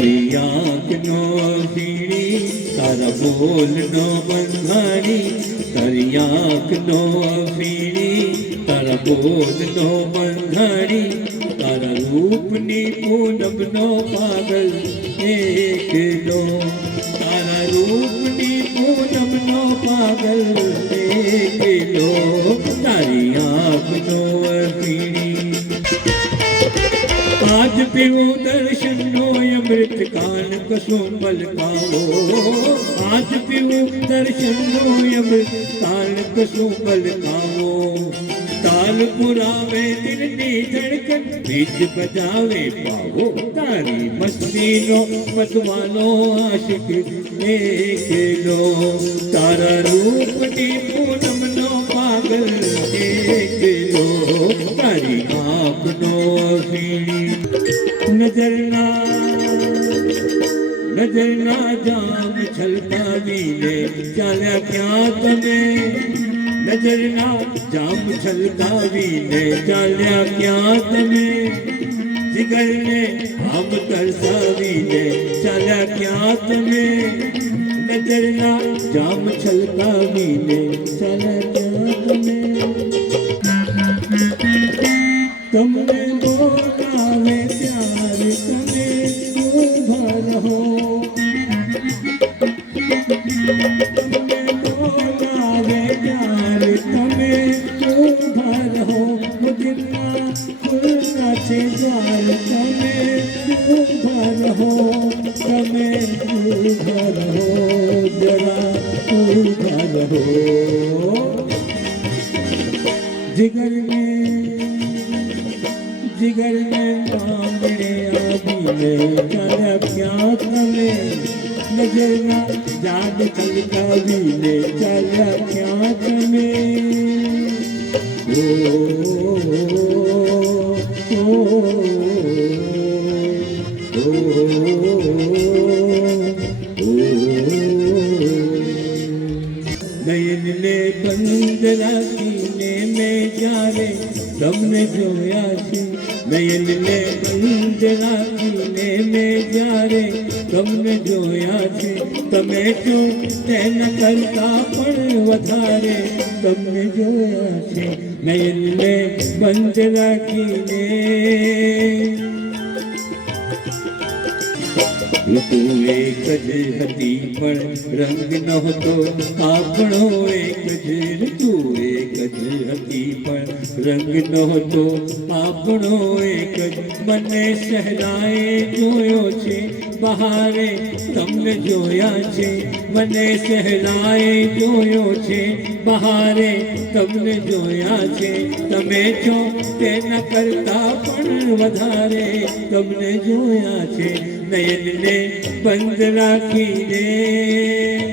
તારી આંખનો વીણી તારા બોલનો બંધાણી તારી આંખનો વીણી તારા બોલનો બંધાણી તારા રૂપની પૂનમનો પાગલ એકલો તારા રૂપની પૂનમનો પાગલ એકલો તારી આંખનો વીણી आज पीऊं दर्शनो अमृत कान कसुम बलकाओ आज पीऊं दर्शनो अमृत कान कसुम बलकाओ ताल पुरावे दिलनी धड़कन बीच बजावे पावो तारी मस्ती नो मतवालो आशिक एकलो तारा रूप नी पूनम नो पागल एकलो तारी आँख नो वीणी नजरना जाम छलकावीने चाल्या क्या तमे नजरना जाम छलकावीने चाल्या क्या तमे जिगरने आम तरसावीने चाल्या क्या तमे नजरना जाम छलकावीने चाल्या क्या तमे तमने बोलावे प्यार तमे उभा रहो तमने बोलावे प्यार तमे उभा रहो मुदिना खुलना छे द्वार तमे उभा रहो तमे उभा रहो जरा उभा रहो जिगर में मांगने आदि में चाल्या क्या तमे नजरना जाग छलकावी ने चाल्या क्या तमे नयन ने बंद राखीने में जारे तमने जोया छे नयन ने बंद राखीने में जारे तमने जोया छे तमे चूप तेन करता पण वधारे तमने जोया छे नयन ने बंद राखीने ऋतु एक ज हती पण रंग नहोतो आपणो एक ज ऋतु एक ज हती पण रंग नहोतो आपणो एक ज मने सहराए जोयो छे बहारे तमने जोया छे मने सहराए जोयो छे बहारे तमने जोया छे तमे छो तेना करता पण वधारे तमने जोया छे नयन ने बंद राखीने